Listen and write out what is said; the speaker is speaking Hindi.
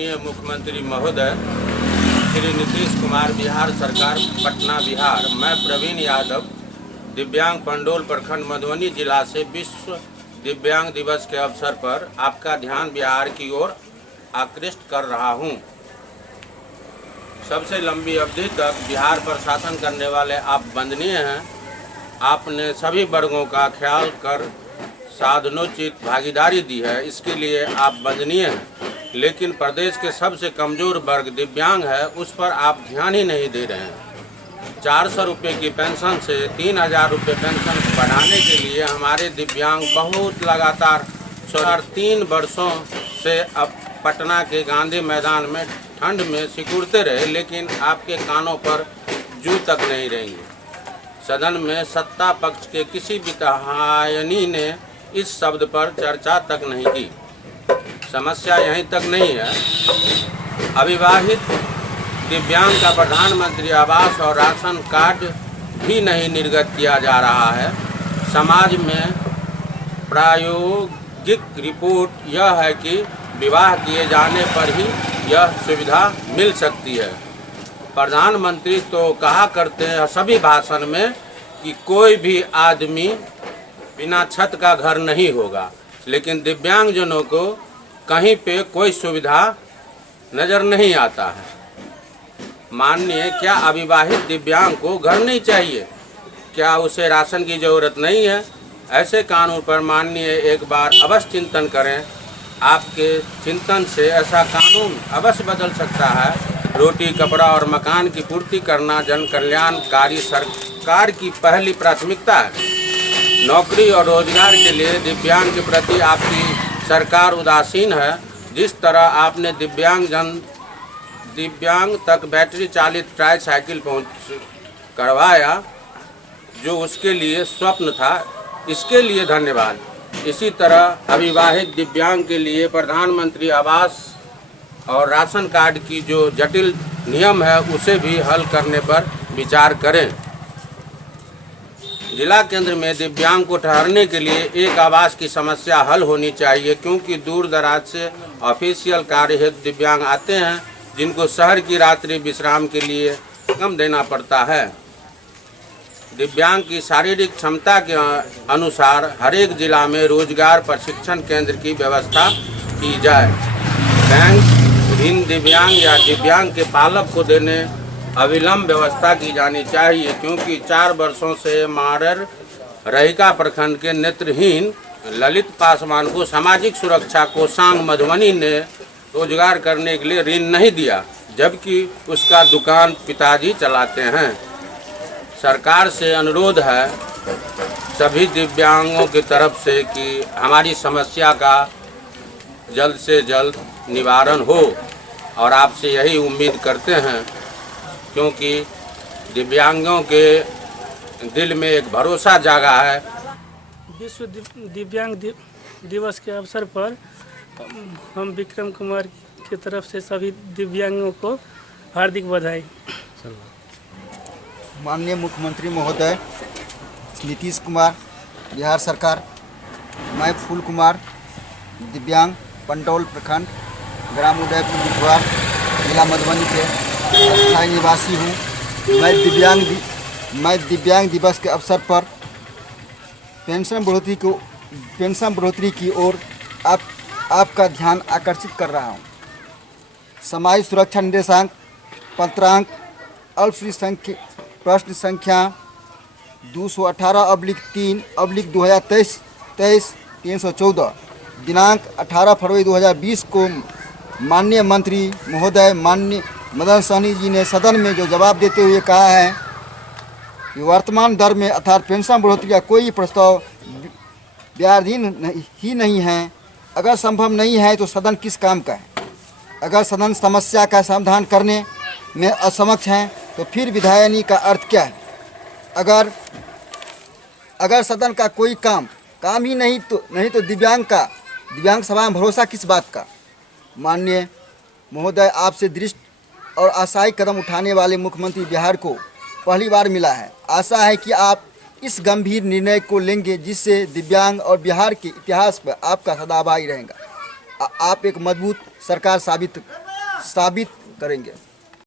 माननीय मुख्यमंत्री महोदय श्री नीतीश कुमार, बिहार सरकार, पटना बिहार। मैं प्रवीण यादव दिव्यांग पंडोल प्रखंड मधुबनी जिला से विश्व दिव्यांग दिवस के अवसर पर आपका ध्यान बिहार की ओर आकृष्ट कर रहा हूं। सबसे लंबी अवधि तक बिहार पर शासन करने वाले आप वंदनीय हैं। आपने सभी वर्गों का ख्याल कर साधनोचित भागीदारी दी है, इसके लिए आप वंदनीय हैं। लेकिन प्रदेश के सबसे कमज़ोर वर्ग दिव्यांग है, उस पर आप ध्यान ही नहीं दे रहे हैं। 400 रुपये की पेंशन से 3000 रुपये पेंशन बढ़ाने के लिए हमारे दिव्यांग बहुत लगातार 3 वर्षों से अब पटना के गांधी मैदान में ठंड में सिकुड़ते रहे, लेकिन आपके कानों पर जू तक नहीं रहेंगे। सदन में सत्ता पक्ष के किसी विधायनी ने इस शब्द पर चर्चा तक नहीं की। समस्या यहीं तक नहीं है। अविवाहित दिव्यांग का प्रधानमंत्री आवास और राशन कार्ड भी नहीं निर्गत किया जा रहा है। समाज में प्रायोगिक रिपोर्ट यह है कि विवाह किए जाने पर ही यह सुविधा मिल सकती है। प्रधानमंत्री तो कहा करते हैं सभी भाषण में कि कोई भी आदमी बिना छत का घर नहीं होगा, लेकिन दिव्यांगजनों को कहीं पे कोई सुविधा नज़र नहीं आता है। माननीय, क्या अविवाहित दिव्यांग को घर नहीं चाहिए? क्या उसे राशन की ज़रूरत नहीं है? ऐसे कानून पर माननीय एक बार अवश्य चिंतन करें। आपके चिंतन से ऐसा कानून अवश्य बदल सकता है। रोटी, कपड़ा और मकान की पूर्ति करना जन कल्याणकारी सरकार की पहली प्राथमिकता है। नौकरी और रोजगार के लिए दिव्यांग के प्रति आपकी सरकार उदासीन है। जिस तरह आपने दिव्यांग तक बैटरी चालित ट्राईसाइकिल करवाया, जो उसके लिए स्वप्न था, इसके लिए धन्यवाद। इसी तरह अविवाहित दिव्यांग के लिए प्रधानमंत्री आवास और राशन कार्ड की जो जटिल नियम है, उसे भी हल करने पर विचार करें। जिला केंद्र में दिव्यांग को ठहरने के लिए एक आवास की समस्या हल होनी चाहिए, क्योंकि दूर दराज से ऑफिशियल कार्य हेतु दिव्यांग आते हैं, जिनको शहर की रात्रि विश्राम के लिए कम देना पड़ता है। दिव्यांग की शारीरिक क्षमता के अनुसार हरेक जिला में रोजगार प्रशिक्षण केंद्र की व्यवस्था की जाए। बैंक ऋण दिव्यांग या दिव्यांग के पालक को देने अविलंब व्यवस्था की जानी चाहिए, क्योंकि 4 वर्षों से मारर रहिका प्रखंड के नेत्रहीन ललित पासवान को सामाजिक सुरक्षा कोषांग मधुबनी ने रोजगार करने के लिए ऋण नहीं दिया, जबकि उसका दुकान पिताजी चलाते हैं। सरकार से अनुरोध है सभी दिव्यांगों की तरफ से कि हमारी समस्या का जल्द से जल्द निवारण हो, और आपसे यही उम्मीद करते हैं, क्योंकि दिव्यांगों के दिल में एक भरोसा जागा है। विश्व दिव्यांग दिवस के अवसर पर हम विक्रम कुमार की तरफ से सभी दिव्यांगों को हार्दिक बधाई। माननीय मुख्यमंत्री महोदय नीतीश कुमार, बिहार सरकार, मैं फूल कुमार, दिव्यांग पंडोल प्रखंड, ग्राम उदयपुर बिठवार, जिला मधुबनी के स्थायी निवासी हूँ। मैं दिव्यांग दिवस के अवसर पर पेंशन बढ़ोतरी की ओर आपका ध्यान आकर्षित कर रहा हूँ। सामाजिक सुरक्षा निर्देशांक पत्रांक अल्पसंख्यक प्रश्न संख्या 218/3/2023 दिनांक 18 फरवरी 2020 को माननीय मंत्री महोदय माननीय मदन सहनी जी ने सदन में जो जवाब देते हुए कहा है कि वर्तमान दर में अर्थात पेंशन बढ़ोतरी का कोई प्रस्ताव बिहाराधीन ही नहीं है। अगर संभव नहीं है तो सदन किस काम का है? अगर सदन समस्या का समाधान करने में असमक्ष है तो फिर विधायनी का अर्थ क्या है? अगर सदन का कोई काम ही नहीं तो दिव्यांग सभा में भरोसा किस बात का? माननीय महोदय, आपसे दृष्ट और आशाई कदम उठाने वाले मुख्यमंत्री बिहार को पहली बार मिला है। आशा है कि आप इस गंभीर निर्णय को लेंगे, जिससे दिव्यांग और बिहार के इतिहास पर आपका सदाबहार रहेगा। आप एक मजबूत सरकार साबित साबित करेंगे।